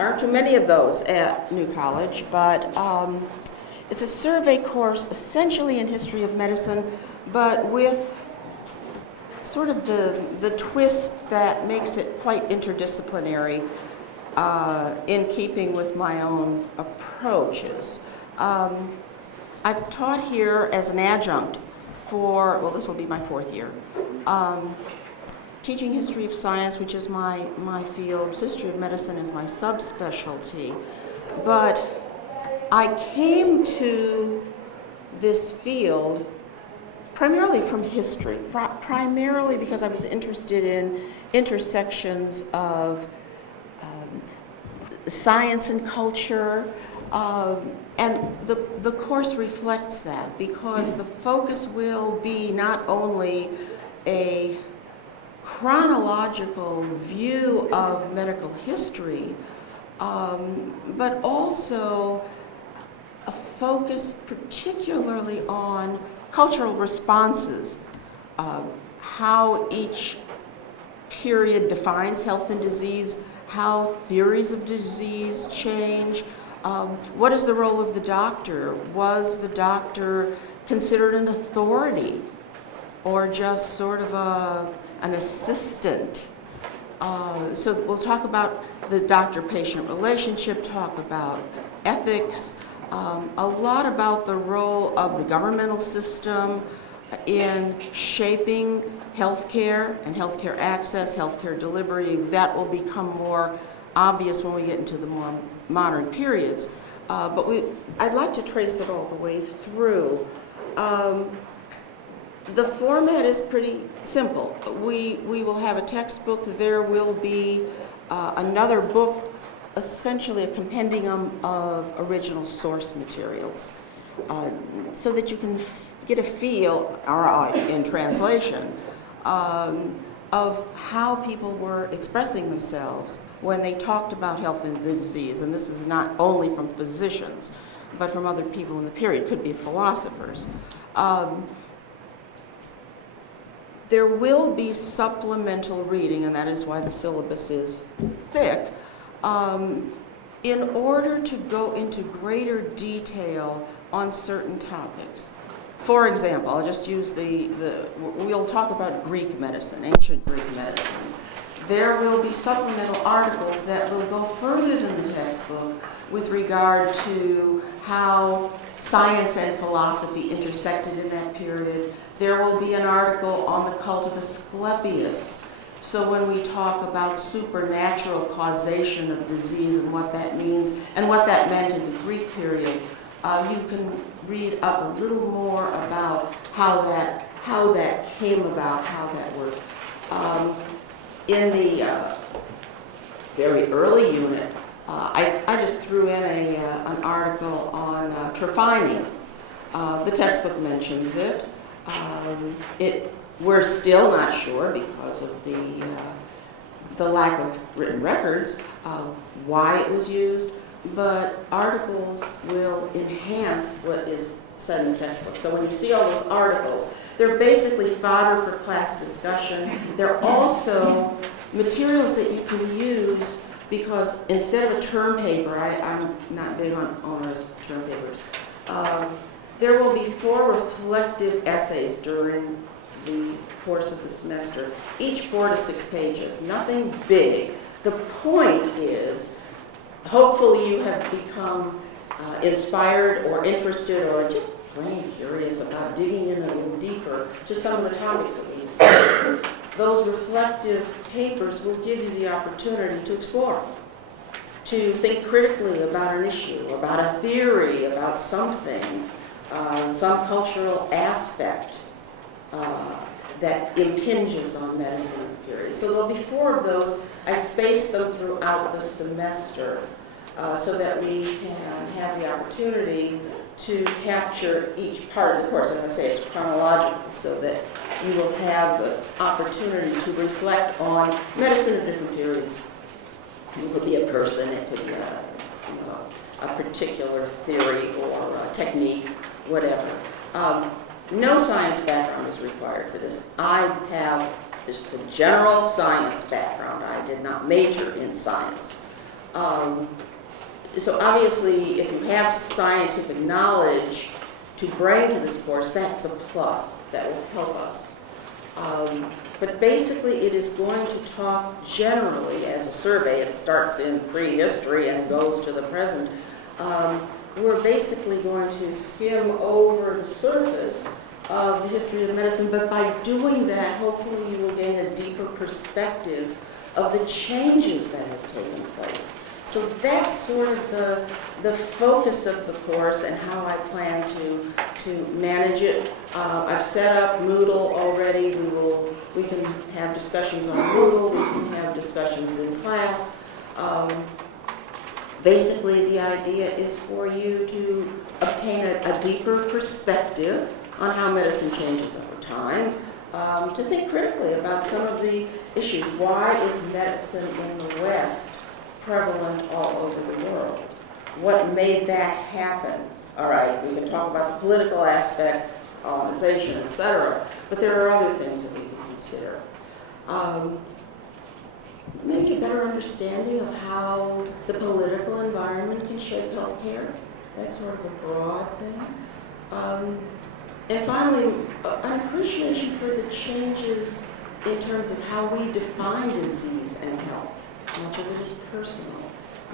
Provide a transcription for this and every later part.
there aren't too many of those at New College, but it's a survey course essentially in history of medicine, but with sort of the twist that makes it quite interdisciplinary in keeping with my own approaches. I've taught here as an adjunct for, well, this will be my 4th year, teaching history of science, which is my field. History of medicine is my subspecialty. But I came to this field primarily from history, primarily because I was interested in intersections of science and culture, and the course reflects that, because the focus will be not only a chronological view of medical history, but also a focus particularly on cultural responses, how each period defines health and disease, how theories of disease change, what is the role of the doctor? Was the doctor considered an authority or just sort of an assistant? So we'll talk about the doctor-patient relationship, talk about ethics, a lot about the role of the governmental system in shaping healthcare and healthcare access, healthcare delivery. That will become more obvious when we get into the more modern periods. But I'd like to trace it all the way through. The format is pretty simple. We will have a textbook. There will be another book, essentially a compendium of original source materials, so that you can get a feel, or in translation, of how people were expressing themselves when they talked about health and disease. And this is not only from physicians, but from other people in the period. Could be philosophers. There will be supplemental reading, and that is why the syllabus is thick, in order to go into greater detail on certain topics. For example, I'll just use we'll talk about Greek medicine, ancient Greek medicine. There will be supplemental articles that will go further than the textbook with regard to how science and philosophy intersected in that period. There will be an article on the cult of Asclepius. So when we talk about supernatural causation of disease and what that means and what that meant in the Greek period, you can read up a little more about how that came about, how that worked. In the very early unit, I just threw in an article on trephining. The textbook mentions it. We're still not sure, because of the lack of written records, why it was used, but articles will enhance what is said in the textbook. So when you see all those articles, they're basically fodder for class discussion. They're also materials that you can use, because instead of a term paper, I'm not big on onerous term papers, there will be 4 reflective essays during the course of the semester, each 4 to 6 pages, nothing big. The point is, hopefully you have become inspired or interested or just plain curious about digging in a little deeper to some of the topics that we discussed. Those reflective papers will give you the opportunity to explore, to think critically about an issue, about a theory, about something, some cultural aspect that impinges on medicine in the period. So there'll be 4 of those. I spaced them throughout the semester so that we can have the opportunity to capture each part of the course. As I say, it's chronological, so that you will have the opportunity to reflect on medicine at different periods. It could be a person, it could be a particular theory or a technique, whatever. No science background is required for this. I have just a general science background. I did not major in science. So obviously, if you have scientific knowledge to bring to this course, that's a plus. That will help us. But basically, it is going to talk generally as a survey. It starts in prehistory and goes to the present. We're basically going to skim over the surface of the history of medicine, but by doing that, hopefully you will gain a deeper perspective of the changes that have taken place. So that's sort of the focus of the course and how I plan to manage it. I've set up Moodle already. We can have discussions on Moodle. We can have discussions in class. Basically, the idea is for you to obtain a deeper perspective on how medicine changes over time, to think critically about some of the issues. Why is medicine in the West prevalent all over the world? What made that happen? All right, we can talk about the political aspects, colonization, etc., but there are other things that we can consider. Maybe a better understanding of how the political environment can shape healthcare. That's sort of a broad thing. And finally, an appreciation for the changes in terms of how we define disease and health. Much of it is personal.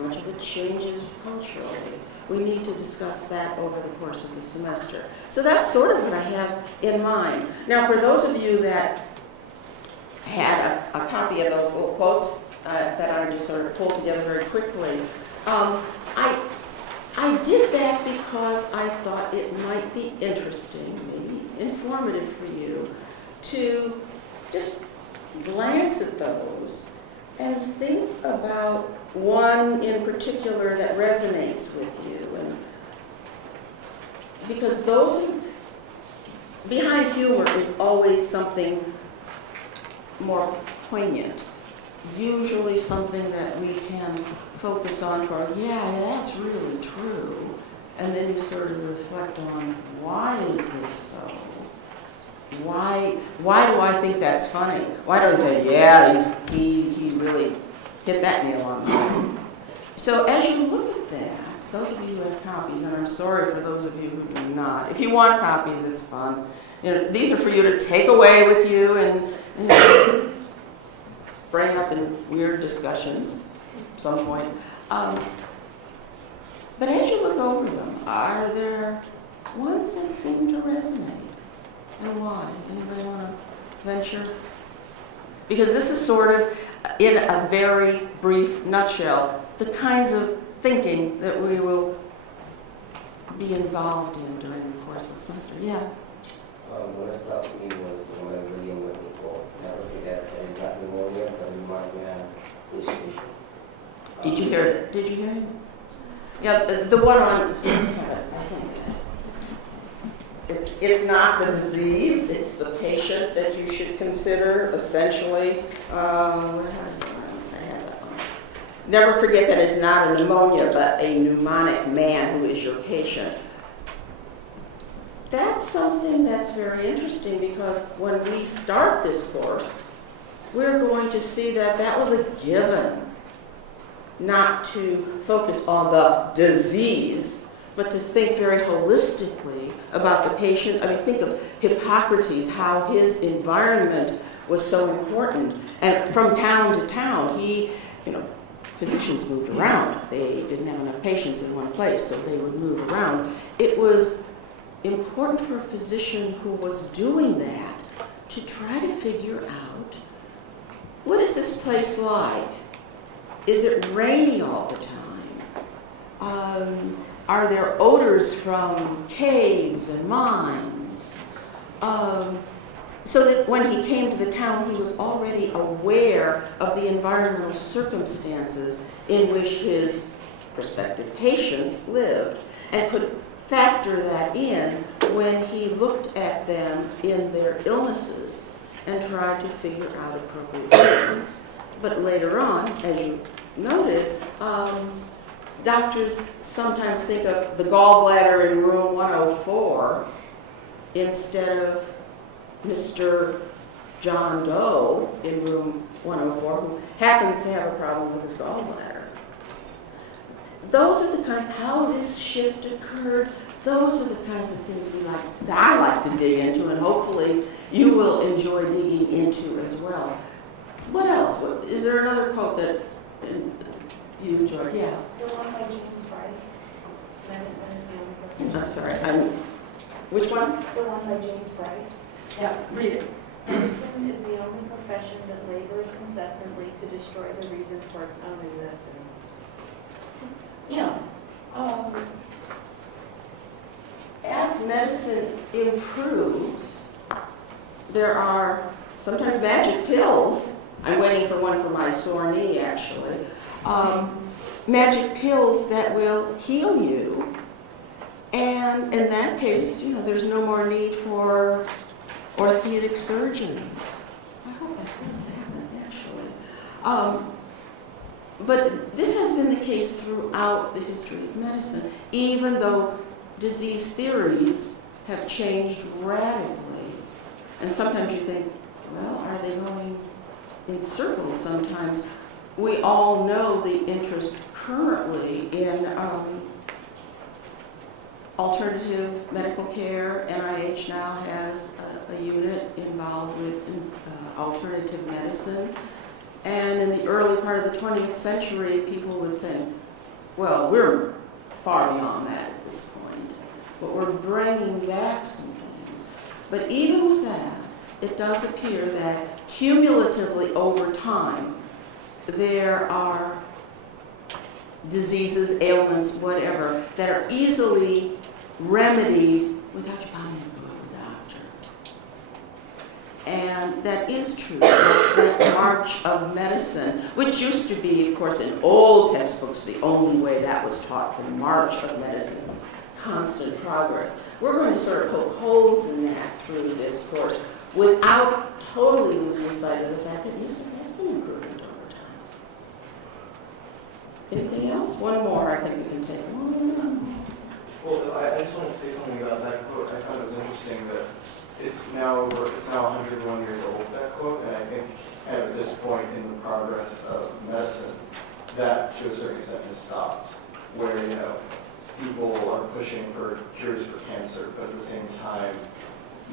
Much of it changes culturally. We need to discuss that over the course of the semester. So that's sort of what I have in mind. Now, for those of you that had a copy of those little quotes that I just sort of pulled together very quickly, I did that because I thought it might be interesting, maybe informative for you, to just glance at those and think about one in particular that resonates with you. And because behind humor is always something more poignant, usually something that we can focus on for, yeah, that's really true. And then you sort of reflect on, why is this so? Why do I think that's funny? Why do I say, yeah, he really hit that nail on the head? So as you look at that, those of you who have copies, and I'm sorry for those of you who do not. If you want copies, it's fun. These are for you to take away with you and bring up in weird discussions at some point. But as you look over them, are there ones that seem to resonate? And why? Anybody want to venture? Because this is sort of, in a very brief nutshell, the kinds of thinking that we will be involved in during the course of the semester. Yeah? What stuck to me was the one William went before. Never forget that it's not pneumonia, but pneumonia is patient. Did you hear it? Did you hear him? Yeah, the one on, I think. It's not the disease, it's the patient that you should consider, essentially. I have that one. Never forget that it's not a pneumonia, but a pneumonic man who is your patient. That's something that's very interesting, because when we start this course, we're going to see that that was a given. Not to focus on the disease, but to think very holistically about the patient. I mean, think of Hippocrates, how his environment was so important. And from town to town, physicians moved around. They didn't have enough patients in one place, so they would move around. It was important for a physician who was doing that to try to figure out, what is this place like? Is it rainy all the time? Are there odors from caves and mines? So that when he came to the town, he was already aware of the environmental circumstances in which his prospective patients lived, and could factor that in when he looked at them in their illnesses and tried to figure out appropriate treatments. But later on, as you noted, doctors sometimes think of the gallbladder in room 104 instead of Mr. John Doe in room 104, who happens to have a problem with his gallbladder. those are the kinds, how this shift occurred, those are the kinds of things that I like to dig into, and hopefully you will enjoy digging into as well. What else? Is there another quote that you enjoyed? Yeah. The one by James Bryce, medicine is the only profession. I'm sorry. Which one? The one by James Bryce. Yeah. Read it. Medicine is the only profession that labors incessantly to destroy the reason for its own existence. Yeah. As medicine improves, there are sometimes magic pills. I'm waiting for one for my sore knee, actually. Magic pills that will heal you. And in that case, there's no more need for orthopedic surgeons. I hope that does happen, actually. But this has been the case throughout the history of medicine, even though disease theories have changed radically. And sometimes you think, well, are they going in circles sometimes? We all know the interest currently in alternative medical care. NIH now has a unit involved with alternative medicine. And in the early part of the 20th century, people would think, well, we're far beyond that at this point, but we're bringing back some things. But even with that, it does appear that cumulatively over time, there are diseases, ailments, whatever, that are easily remedied without you having to go to the doctor. And that is true, that march of medicine, which used to be, of course, in old textbooks, the only way that was taught, the march of medicine was constant progress. We're going to sort of poke holes in that through this course without totally losing sight of the fact that, yes, it has been improved over time. Anything else? One more, I think we can take. Well, I just want to say something about that quote. I thought it was interesting that it's now 101 years old, that quote, and I think at this point in the progress of medicine, that to a certain extent has stopped, where, people are pushing for cures for cancer, but at the same time,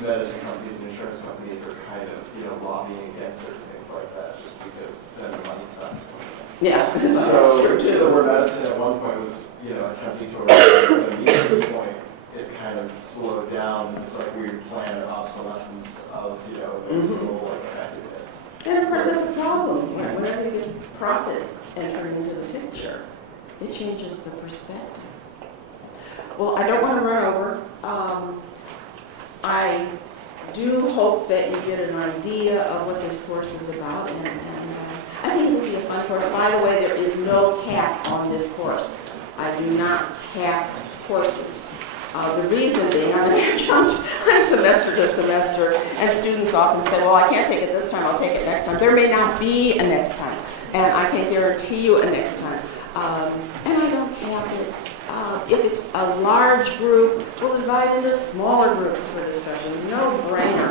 medicine companies and insurance companies are kind of, lobbying against it and things like that, just because then the money stops coming in. Yeah, that's true too. So where medicine at one point was, attempting to arrive at this point, it's kind of slowed down. It's like we plan obsolescence of, this little effectiveness. And of course, that's a problem. Whenever you get profit entering into the picture, it changes the perspective. Well, I don't want to run over. I do hope that you get an idea of what this course is about, and I think it will be a fun course. By the way, there is no cap on this course. I do not cap courses. The reason being, I'm an adjunct, I'm semester to semester, and students often say, well, I can't take it this time, I'll take it next time. There may not be a next time, and I can guarantee you a next time. And I don't cap it. If it's a large group, we'll divide into smaller groups for discussion. No brainer.